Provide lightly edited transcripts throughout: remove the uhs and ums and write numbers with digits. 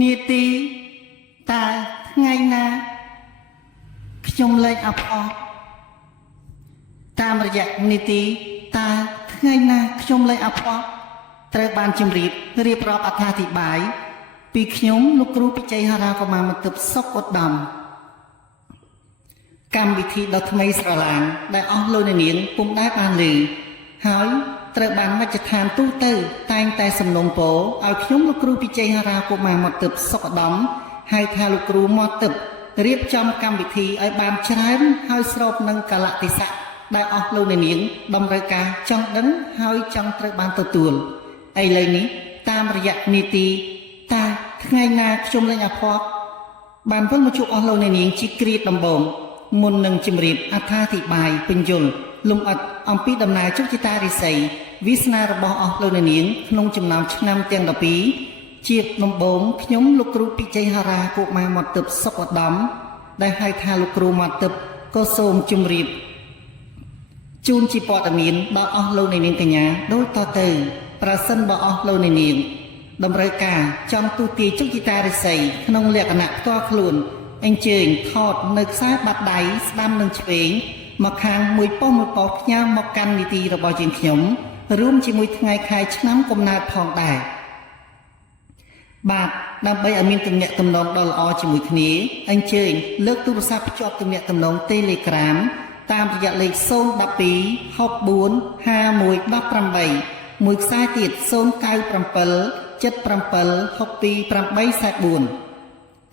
នីតិតើថ្ងៃណាខ្ញុំលែងអបអរតាមរយៈនីតិតើថ្ងៃណាខ្ញុំលែងអបអរត្រូវបានជម្រាបរៀបរាប់អត្ថាធិប្បាយពីខ្ញុំលោកគ្រូពិជ័យហារាកុមារមន្ទិបសុខឧត្តមកម្មវិធីដ៏ថ្មីស្រឡាងដែលអស់លោកអ្នកនាងពុំដែលបានឮហើយត្រូវបានមជ្ឈដ្ឋានទូទៅតែងតែសំណូមពរឲ្យខ្ញុំលោកគ្រូពិជ័យហារាកុមារមន្ទិបសុខឧត្តមហៅថាលោកគ្រូមន្ទិបរៀបចំកម្មវិធីឲ្យបានច្រើនហើយស្របនឹងកាលៈទេសៈដែលអស់លោកអ្នកនាងតម្រូវការចង់ដឹងហើយចង់ត្រូវបានទទួលឥឡូវនេះតាមរយៈនីតិតើថ្ងៃណាខ្ញុំលែងអភ័ព្វបានវិលមកជួបអស់លោកអ្នកនាងជាគ្រាដំបូងមុននឹងជម្រាបអត្ថាធិប្បាយពន្យល់លំអិតអំពីដំណើរជោគជតារិស័យវាសនារបស់អស់លោកអ្នកនាងក្នុងចំណោមឆ្នាំទាំង12ជាដំបូងខ្ញុំលោកគ្រូពិជ័យហារាកុមារមន្ទិបសុខឧត្តមដែលហៅថាលោកគ្រូមន្ទិបក៏សូមជម្រាបជូនជាព័ត៌មានដល់អស់លោកអ្នកនាងកញ្ញាដូចតទៅប្រសិនបើអស់លោកអ្នកនាងតម្រូវការចង់ទូទាយជោគជតារិស័យក្នុងលក្ខណៈផ្ទាល់ខ្លួនអញ្ជើញថតនៅខ្សែបាត់ដៃស្ដាំនិងឆ្វេងមកខាងមួយប៉ុស្តិ៍ផ្ញើមកកាន់នីតិរបស់យើងខ្ញុំរួមជាមួយថ្ងៃខែឆ្នាំកំណើតផងដែរបាទដើម្បីឲ្យមានទំនាក់ទំនងដ៏ល្អជាមួយគ្នាអញ្ជើញលើកទូរស័ព្ទភ្ជាប់ទំនាក់ទំនង Telegram តាមរយៈលេខ012 64 51 18មួយខ្សែទៀត097 77 62 844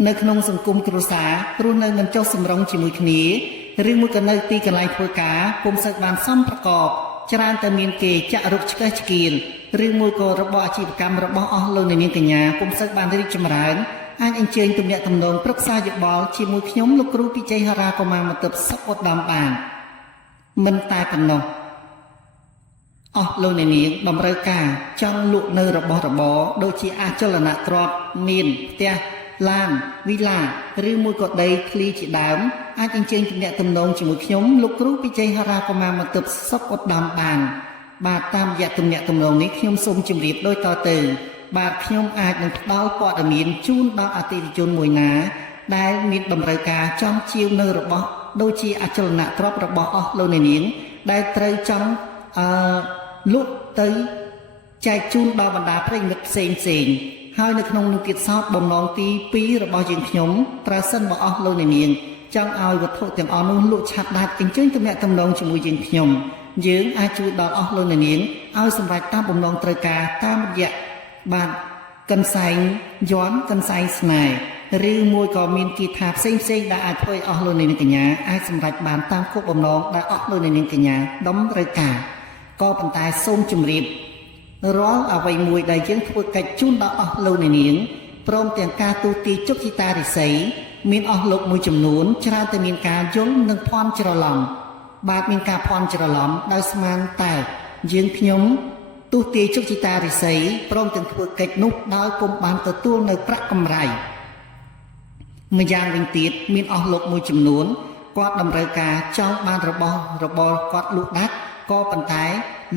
នៅក្នុងសង្គមគ្រួសាររស់នៅមិនចុះសម្រុងជាមួយគ្នាឬមួយក៏នៅទីកន្លែងធ្វើការពុំសូវបានសមប្រកបច្រើនតែមានគេចាក់រុកឆ្កេះឆ្កៀលឬមួយក៏របបអាជីវកម្មរបស់អស់លោកអ្នកនាងកញ្ញាពុំសូវបានរីកចម្រើនអាចអញ្ជើញទំនាក់ទំនងប្រឹក្សាយោបល់ជាមួយខ្ញុំលោកគ្រូពិជ័យហារាកុមារមន្ទិបសុខឧត្តមបានមិនតែប៉ុណ្ណោះអស់លោកអ្នកនាងតម្រូវការចង់លក់នៅរបស់របរដូចជាអចលនទ្រព្យមានផ្ទះឡានវិឡាឬមួយក៏ដីធ្លីជាដើមអាចអញ្ជើញទំនាក់ទំនងជាមួយខ្ញុំលោកគ្រូពិជ័យហារាកុមារមន្ទិបសុខឧត្តមបានបាទតាមរយៈទំនាក់ទំនងនេះខ្ញុំសូមជម្រាបដូចតទៅបាទខ្ញុំអាចនឹងផ្ដល់ព័ត៌មានជូនដល់អតិថិជនមួយណាដែលមានតម្រូវការចង់ជាវនៅរបស់ដូចជាអចលនទ្រព្យរបស់អស់លោកអ្នកនាងដែលត្រូវចង់លក់ទៅចែកជូនដល់បណ្ដាប្រិយមិត្តផ្សេងហើយនៅក្នុងនោះទៀតសោតបំណងទី2របស់យើងខ្ញុំប្រសិនបើអស់លោកអ្នកនាងចង់ឲ្យវត្ថុទាំងអស់នោះលក់ឆាប់ដាច់អញ្ជើញទំនាក់ទំនងជាមួយយើងខ្ញុំយើងអាចជួយដល់អស់លោកអ្នកនាងឲ្យសម្រេចតាមបំណងត្រូវការតាមរយៈបាទកន្សែងយ័ន្តកន្សែងស្នេហ៍ឬមួយក៏មានគីថាផ្សេងដែលអាចធ្វើឲ្យអស់លោកអ្នកនាងកញ្ញាអាចសម្រេចបានតាមគោលបំណងដែលអស់លោកអ្នកនាងកញ្ញាតម្រូវការក៏ប៉ុន្តែសូមជម្រាបរាល់អ្វីមួយដែលយើងធ្វើកិច្ចជូនដល់អស់លោកអ្នកនាងព្រមទាំងការទូទាយជោគជតារិស័យមានអស់លោកមួយចំនួនច្រើនតែមានការយល់និងភ័ន្តច្រឡំបាទមានការភ័ន្តច្រឡំដោយស្មានតែយើងខ្ញុំទូទាយជោគជតារិស័យព្រមទាំងធ្វើកិច្ចនោះដោយពុំបានទទួលនៅប្រាក់កម្រៃម្យ៉ាងវិញទៀតមានអស់លោកមួយចំនួនគាត់តម្រូវការចង់បានរបស់របរគាត់លក់ដាច់ក៏ប៉ុន្តែ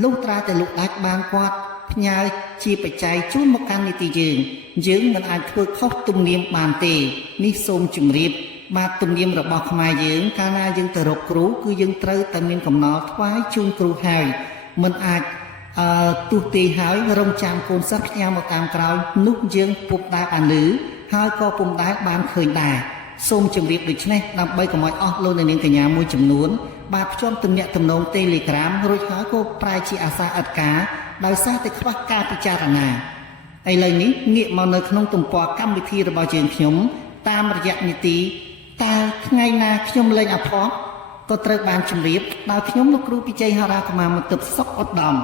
លុះត្រាតែលក់ដាច់បានគាត់ផ្ញើជាបច្ច័យជូនមកកាន់នីតិយើងមិនអាចធ្វើខុសទំនៀមបានទេនេះសូមជម្រាបបាទទំនៀមរបស់ខ្មែរយើងកាលណាយើងទៅរកគ្រូគឺយើងត្រូវតែមានកំណល់ថ្វាយជូនគ្រូហើយមិនអាចទូទាយហើយរងចាំកូនសិស្សផ្ញើមកតាមក្រោយនោះយើងពុំដែលបានឮហើយក៏ពុំដែលបានឃើញដែរសូមជម្រាបដូច្នេះដើម្បីកុំឲ្យអស់លោកអ្នកនាងកញ្ញាមួយចំនួនបាទភ្ជាប់ទំនាក់ទំនង Telegram រួចហើយក៏ប្រែជាអាសាឥតការដោយសារតែខ្វះការពិចារណាឥឡូវនេះងាកមកនៅក្នុងទំព័រកម្មវិធីរបស់យើងខ្ញុំតាមរយៈនីតិតើថ្ងៃណាខ្ញុំលែងអភ័ព្វក៏ត្រូវបានជម្រាបដោយខ្ញុំលោកគ្រូពិជ័យហារាកុមារមន្ទិបសុខឧត្តម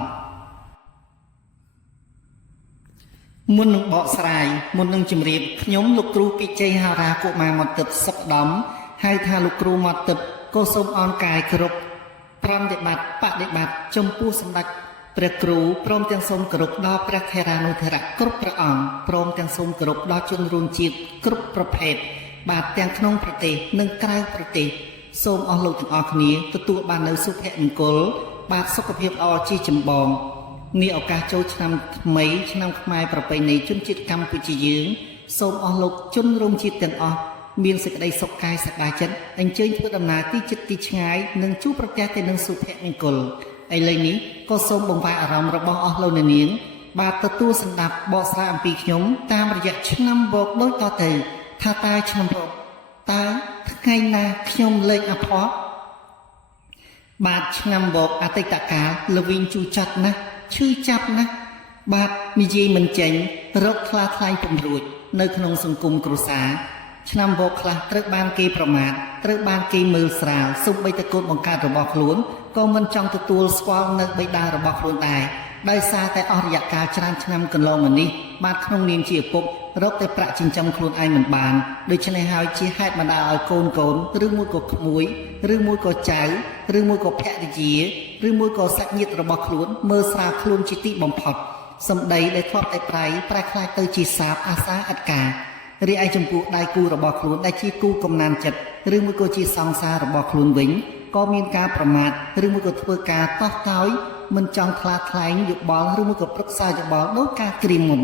មុននឹងបកស្រាយមុននឹងជម្រាបខ្ញុំលោកគ្រូពិជ័យហារាកុមារមន្ទិបសុខឧត្តមហៅថាលោកគ្រូមន្ទិបក៏សូមអរកាយគ្រប់ប្រតិបត្តិចំពោះសម្ដេចព្រះគ្រូព្រមទាំងសូមគោរពដល់ព្រះថេរានុថេរៈគ្រប់ព្រះអង្គព្រមទាំងសូមគោរពដល់ជនរួមជាតិគ្រប់ប្រភេទបាទទាំងក្នុងប្រទេសនិងក្រៅប្រទេសសូមអស់លោកទាំងអស់គ្នាទទួលបាននូវសុភមង្គលបាទសុខភាពល្អជាចម្បង នេះឱកាសចូលឆ្នាំថ្មីឆ្នាំខ្មែរប្រពៃណីជនជាតិកម្ពុជាយើង សូមអស់លោកជនរួមជាតិទាំងអស់មានសេចក្តីសុខកាយសប្បាយចិត្តអញ្ជើញធ្វើដំណើរទីជិតទីឆ្ងាយនិងជួបប្រទះទៅនឹងសុភមង្គលឥឡូវនេះក៏សូមបង្វែរអារម្មណ៍របស់អស់លោកអ្នកនាងបាទទទួលសម្ដាប់បកស្រាយអំពីខ្ញុំតាមរយៈឆ្នាំវកដូចតទៅថាតើឆ្នាំវកតើថ្ងៃណាខ្ញុំលេងអភ័ព្វបាទឆ្នាំវកអតីតកាលលវិញជូរចាត់ណាស់ឈឺចាប់ណាស់បាទនិយាយមិនចេញរកខ្លាថ្លៃពំរួចនៅក្នុងសង្គមគ្រួសារឆ្នាំវកខ្លះត្រូវបានគេប្រមាថត្រូវបានគេមើលស្រាលសូម្បីតែកូនបង្កើតរបស់ខ្លួនក៏មិនចង់ទទួលស្គាល់នៅបិតារបស់ខ្លួនដែរដោយសារតែអស់រយៈកាលច្រើនឆ្នាំកន្លងមកនេះបាទក្នុងនាមជាឪពុករកតែប្រាក់ចិញ្ចឹមខ្លួនឯងមិនបានដូច្នេះហើយជាហេតុបណ្ដាលឲ្យកូនឬមួយក៏ក្មួយឬមួយក៏ចៅឬមួយក៏ភរិយាឬមួយក៏សាច់ញាតិរបស់ខ្លួនមើលស្រាលខ្លួនជាទីបំផុតសម្ដីដែលធ្លាប់តែប្រែខ្លាយទៅជាសាបអាសាឥតការរីឯចំពោះដៃគូរបស់ខ្លួនដែលជាគូកំណានចិត្តឬមួយក៏ជាសង្សាររបស់ខ្លួនវិញក៏មានការប្រមាថឬមួយក៏ធ្វើការតោះតោយមិនចង់ខ្លាចខ្លែងយោបល់ឬមួយក៏ប្រឹក្សាយោបល់ដោយការក្រៀមមុន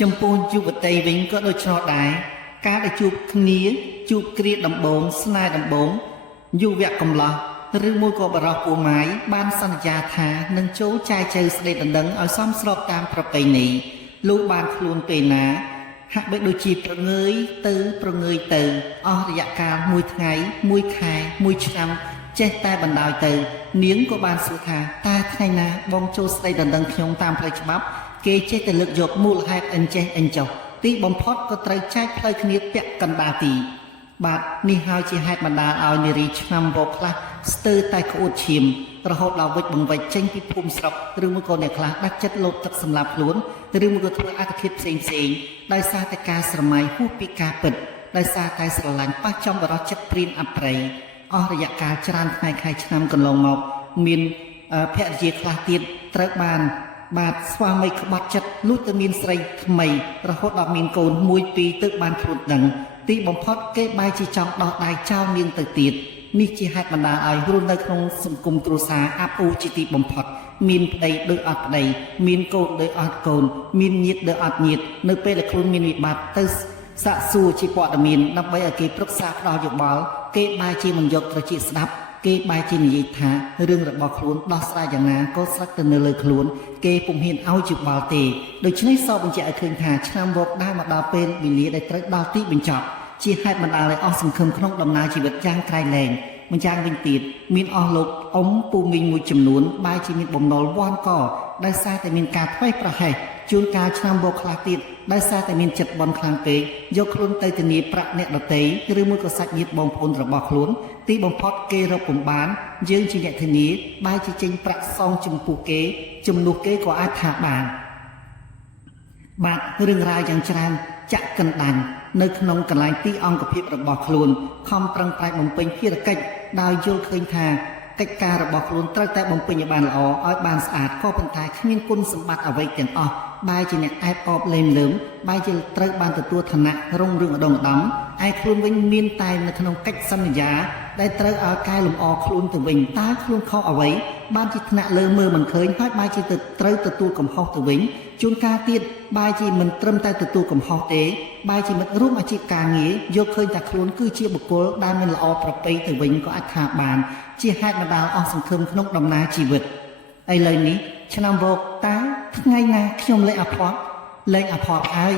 ចំពោះយុវតីវិញក៏ដូចនោះដែរការដែលជួបគ្នាជួបគ្រាដំបូងស្នេហ៍ដំបូងយុវៈកំឡោះឬមួយក៏បរិសុទ្ធពូម៉ាយបានសន្យាថានឹងចូលចែកចែវស្ដីដណ្ដឹងឲ្យសមស្របតាមប្រពៃណីលុះបានខ្លួនពេលណាហាក់បីដូចជាប្រងើយទៅអស់រយៈកាលមួយថ្ងៃមួយខែមួយឆ្នាំចេះតែបណ្ដោយទៅនាងក៏បានសួរថាតើថ្ងៃណាបងចូលស្ដីដណ្ដឹងខ្ញុំតាមផ្លូវច្បាប់គេចេះតែលើកយកមូលហេតុអញ្ចេះអញ្ចោះទីបំផុតក៏ត្រូវចែកផ្លូវគ្នាពាក់កណ្ដាលទីបាទនេះហើយជាហេតុបណ្ដាលឲ្យនារីឆ្នាំវកខ្លះស្ទើរតែក្អួតឈាមរហូតដល់វិចបង្វិចចេញពីភូមិស្រុកឬមួយក៏អ្នកខ្លះដាច់ចិត្តលោតទឹកសម្លាប់ខ្លួនឬមួយក៏ធ្វើអត្តឃាតផ្សេងដោយសារតែការស្រមៃហួសពីការពិតដោយសារតែស្រឡាញ់ប៉ះចំបរោះចិត្តព្រានអប្រិយអស់រយៈកាលច្រើនថ្ងៃខែឆ្នាំកន្លងមកមានភរិយាខ្លះទៀតត្រូវបានបាទស្វាមីក្បត់ចិត្តលុះទៅមានស្រីថ្មីរហូតដល់មានកូនមួយពីរទៅបានខ្លួនដឹងទីបំផុតគេបែរជាចង់ដោះដៃចោលនាងទៅទៀតនេះជាហេតុបណ្ដាលឲ្យរស់នៅក្នុងសង្គមគ្រួសារអាប់អ៊ូជាទីបំផុតមានប្តីដោយអត់ប្តីមានកូនដោយអត់កូនមានញាតិដោយអត់ញាតិនៅពេលដែលខ្លួនមានវិបត្តិទៅសាកសួរជាព័ត៌មានដើម្បីឲ្យគេប្រឹក្សាផ្ដល់យោបល់គេបែរជាមិនយកត្រចៀកស្ដាប់គេបែរជានិយាយថារឿងរបស់ខ្លួនដោះស្រាយយ៉ាងណាក៏ស្រេចទៅនៅលើខ្លួនគេពុំហ៊ានឲ្យយោបល់ទេដូច្នេះសពបញ្ជាក់ឲ្យឃើញថាឆ្នាំវកដែលមកដល់ពេលវេលាដែលត្រូវដល់ទីបញ្ចប់ជាហេតុបណ្ដាលឲ្យអស់សង្ឃឹមក្នុងដំណើរជីវិតយ៉ាងក្រៃលែងម្យ៉ាងវិញទៀតមានអស់លោកអ៊ំពូមីងមួយចំនួនបែរជាមានបំណុលវាន់កដោយសារតែមានការធ្វេសប្រហែសជួនកាលឆ្នាំវកខ្លះទៀតដោយសារតែមានចិត្តបន់ខ្លាំងពេកយកខ្លួនទៅធានាប្រាក់អ្នកដទៃឬមួយក៏សាច់ញាតិបងប្អូនរបស់ខ្លួនទីបំផុតគេរកពុំបានយើងជាអ្នកធានាបែរជាចេញប្រាក់សងចំពោះគេជំនួសគេក៏អាចថាបានបាទរឿងរ៉ាវយ៉ាងច្រើនចាក់កណ្ដាញនៅក្នុងកន្លែងទីអង្គភាពរបស់ខ្លួនខំប្រឹងប្រែងបំពេញភារកិច្ចដោយយល់ឃើញថាកិច្ចការរបស់ខ្លួនត្រូវតែបំពេញឲ្យបានល្អឲ្យបានស្អាតក៏ប៉ុន្តែគ្មានគុណសម្បត្តិអ្វីទាំងអស់បែរជាអ្នកអែបអបលេមលើមបែរជាត្រូវបានទទួលឋានៈរុងរឿងឧត្តមឧត្តមឯខ្លួនវិញមានតែនៅក្នុងកិច្ចសន្យាដែលត្រូវឲ្យកែលម្អខ្លួនទៅវិញតើខ្លួនខុសអ្វីបានជាថ្នាក់លើមើលមិនឃើញហើយបែរជាត្រូវទទួលកំហុសទៅវិញជួនកាលទៀតបែរជាមិនត្រឹមតែទទួលកំហុសទេបែរជាមិត្តរួមអាជីពការងារយកឃើញថាខ្លួនគឺជាបុគ្គលដែលមិនល្អប្រពៃទៅវិញក៏អាចថាបានជាហេតុបណ្ដាលអស់សង្ឃឹមក្នុងដំណើរជីវិតឥឡូវនេះឆ្នាំវកតើថ្ងៃណាខ្ញុំលេងអភ័ព្វហើយ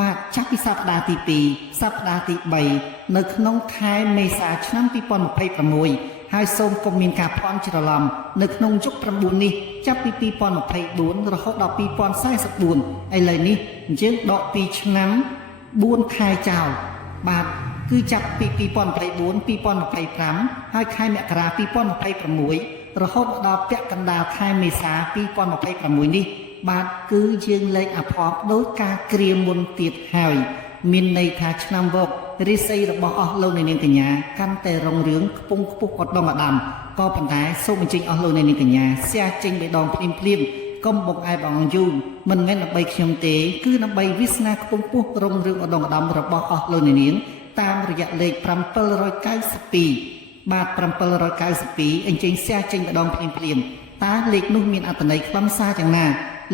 បាទចាប់ពីសប្តាហ៍ទី2សប្តាហ៍ទី3នៅក្នុងខែមេសាឆ្នាំ2026ហើយសូមកុំមានការភ័ន្តច្រឡំនៅក្នុងយុគ9នេះចាប់ពី2024រហូតដល់2044ឥឡូវនេះយើងដកពីឆ្នាំ4ខែចោលបាទគឺចាប់ពី2024 2025ហើយខែមករា2026រហូតដល់ពាក់កណ្ដាលខែមេសា2026នេះបាទគឺយើងលេងអភ័ព្វដោយការគ្រាមុនទៀតហើយមានន័យថាឆ្នាំវករិស័យរបស់អស់លោកអ្នកនាងកញ្ញាកាន់តែរុងរឿងខ្ពង់ខ្ពស់ឧត្តមឧត្តមក៏ប៉ុន្តែសូមអញ្ជើញអស់លោកអ្នកនាងកញ្ញាស្ទះចេញបេះដូងភ្លាមៗកុំបង្អែបអង្យូរមិនមែនដើម្បីខ្ញុំទេគឺដើម្បីវាសនាខ្ពង់ខ្ពស់រុងរឿងឧត្តមឧត្តមរបស់អស់លោកអ្នកនាងតាមរយៈលេខ792បាទ792អញ្ជើញស្ទះចេញបេះដូងភ្លាមៗតើលេខនោះមានអត្ថន័យខ្លឹមសារយ៉ាងណា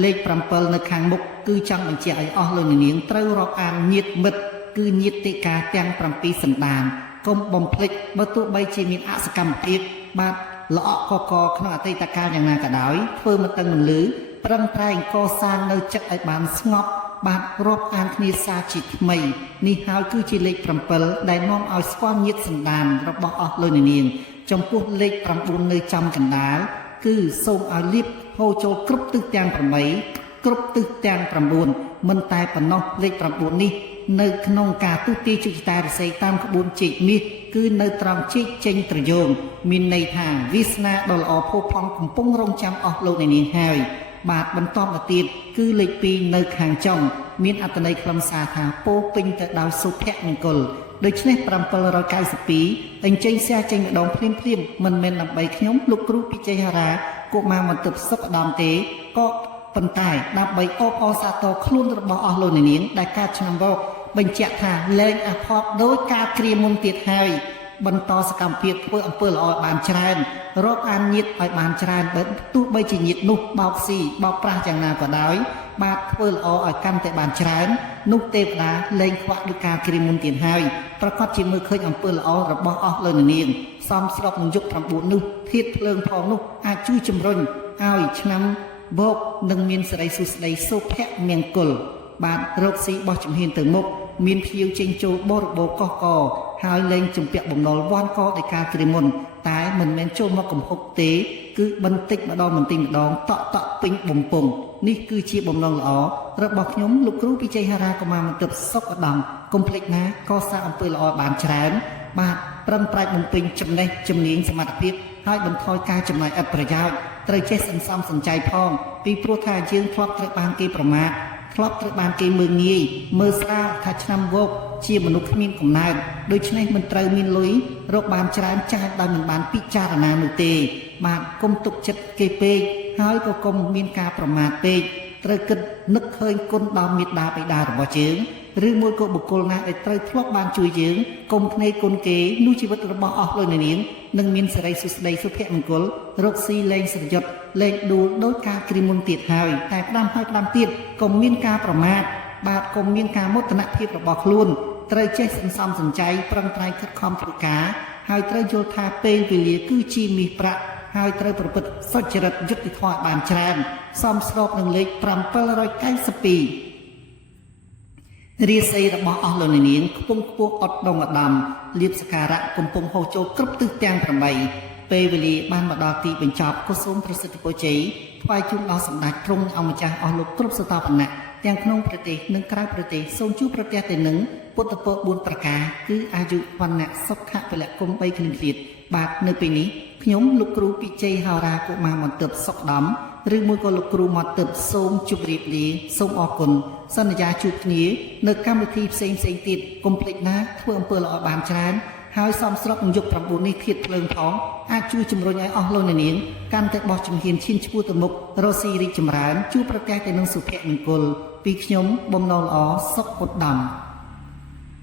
លេខ7នៅខាងមុខគឺចង់បញ្ជាក់ឲ្យអស់លោកនាងត្រូវរាប់អានញាតិមិត្តគឺញាតិកាទាំង7សន្តានកុំបំភ្លេចបើទោះបីជាមានអសកម្មភាពបាទល្អក់កកក្នុងអតីតកាលយ៉ាងណាក៏ដោយធ្វើមិនតឹងមិនលឺប្រឹងប្រែងកសាងនៅចិត្តឲ្យបានស្ងប់បាទរាប់អានគ្នាសាជាថ្មីនេះហើយគឺជាលេខ7ដែលនាំឲ្យស្គាល់ញាតិសន្តានរបស់អស់លោកនាងចំពោះលេខ9នៅចំកណ្ដាលគឺសូមឲ្យលៀបហូរចូលគ្រប់ទិសទាំង8គ្រប់ទិសទាំង9មិនតែប៉ុណ្ណោះលេខ9នេះនៅក្នុងការទូទាយជោគជតារិស័យតាមក្បួនជែកមាសគឺនៅត្រង់ជែកចេញត្រយងមានន័យថាវាសនាដ៏ល្អផូរផង់កំពុងរងចាំអស់លោកនាងហើយបាទបន្តមកទៀតគឺលេខ2នៅខាងចុងមានអត្ថន័យខ្លឹមសារថាពោពេញទៅដោយសុភមង្គលដូច្នេះ792អញ្ជើញសះចេញម្ដងភ្លាមមិនមែនដើម្បីខ្ញុំលោកគ្រូពិជ័យហារាកុមារមន្ទិបសុខឧត្តមទេក៏ប៉ុន្តែដើម្បីអបអរសាទរខ្លួនរបស់អស់លោកនាងដែលកើតឆ្នាំវកបញ្ជាក់ថាលែងអាផតដោយការគ្រាមុនទៀតហើយបន្តសកម្មភាពធ្វើអំពើល្អឲ្យបានច្រើនរាប់អានញាតិឲ្យបានច្រើនបើទោះបីជាញាតិនោះបោកស៊ីបោកប្រាស់យ៉ាងណាក៏ដោយបាទធ្វើល្អឲ្យកាន់តែបានច្រើននោះទេវតាលែងខ្វះដោយការគ្រាមុនទៀតហើយប្រកាសជាមើលឃើញអំពើល្អរបស់អស់លោកនាងសំស្របនឹងយុគ9នោះធាតុភ្លើងផងនោះអាចជួយជំរុញឲ្យឆ្នាំវកនឹងមានសិរីសួស្តីសុភមង្គលបាទរកស៊ីបោះជំហានទៅមុខមានភៀវចេញចូលបរិបូរកកកហើយលែងជំពាក់បំណុលវាន់កដោយការគ្រាមុនតែមិនមែនចូលមកកំហុកទេគឺបន្តិចម្ដងបន្តិចម្ដងតក់ពេញបំពង់នេះគឺជាបំណងល្អរបស់ខ្ញុំលោកគ្រូពិជ័យហារាកុមារមន្ទិបសុខឧត្តមកុំភ្លេចណាកសាងអំពើល្អបានច្រើនបាទប្រឹងប្រែងបំពេញចំណេះជំនាញសមត្ថភាពហើយបន្ថយការចំណាយឥតប្រយោជន៍ត្រូវចេះសន្សំសំចៃផងពីព្រោះថាយើងធ្លាប់ត្រូវបានគេប្រមាថធ្លាប់ត្រូវបានគេមើលងាយមើលស្រាលថាឆ្នាំវកជាមនុស្សគ្មានកំណើតដូច្នេះមិនត្រូវមានលុយរកបានច្រើនចាយដោយមិនបានពិចារណានោះទេបាទកុំទុកចិត្តគេពេកហើយក៏កុំមានការប្រមាថពេកត្រូវគិតនឹកឃើញគុណដល់មេត្តាបិតារបស់យើងឬមួយក៏បុគ្គលណាដែលត្រូវធ្លាប់បានជួយយើងកុំភ្នែកគុណគេនោះជីវិតរបស់អស់លោកនាងនឹងមានសិរីសួស្តីសុភមង្គលរកស៊ីលែងស្រយុតលែងដួលដោយការគ្រាមុនទៀតហើយតែផ្ដាំទៀតកុំមានការប្រមាថបាទកុំមានការមោទនភាពរបស់ខ្លួនត្រូវចេះសន្សំសំចៃប្រឹងប្រែងខិតខំធ្វើការហើយត្រូវយល់ថាពេលវេលាគឺជាមាសប្រាក់ហើយត្រូវប្រព្រឹត្តសុចរិតយុត្តិធម៌បានច្រើនសមស្របនឹងលេខ792រាសីរបស់អស់លោកនាងខ្ពង់ខ្ពស់អត់ដងឧត្តមលៀបសការៈកំពុងហូរចូលគ្រប់ទិសទាំង8ពេលវេលាបានមកដល់ទីបញ្ចប់ក៏សូមប្រសិទ្ធពរជ័យថ្វាយជូនដល់សម្ដេចទ្រង់អង្គម្ចាស់អស់លោកគ្រប់សតបណៈទាំងក្នុងប្រទេសនិងក្រៅប្រទេសសូមជួបប្រទះទៅនឹងពុទ្ធពរ4ប្រការគឺអាយុវណ្ណៈសុខៈពលៈគុំ3គ្លៀងគ្លៀតបាទនៅពេលនេះខ្ញុំលោកគ្រូពិជ័យហារាកុមារមន្ទិបសុខដំឬមួយក៏លោកគ្រូមន្ទិបសូមជម្រាបលាសូមអរគុណសន្យាជួបគ្នានៅកម្មវិធីផ្សេងទៀតកុំភ្លេចណាធ្វើអំពើល្អបានច្រើនហើយសំស្របនឹងយុគ9នេះធាតុភ្លើងផងអាចជួយជំរុញឲ្យអស់លោកនាងកាន់តែបោះជំហានឈានឆ្ពោះទៅមុខរស់ស៊ីរីកចម្រើនជួបប្រទះទៅនឹងសុភមង្គលពីខ្ញុំបំណងល្អសុខឧត្តម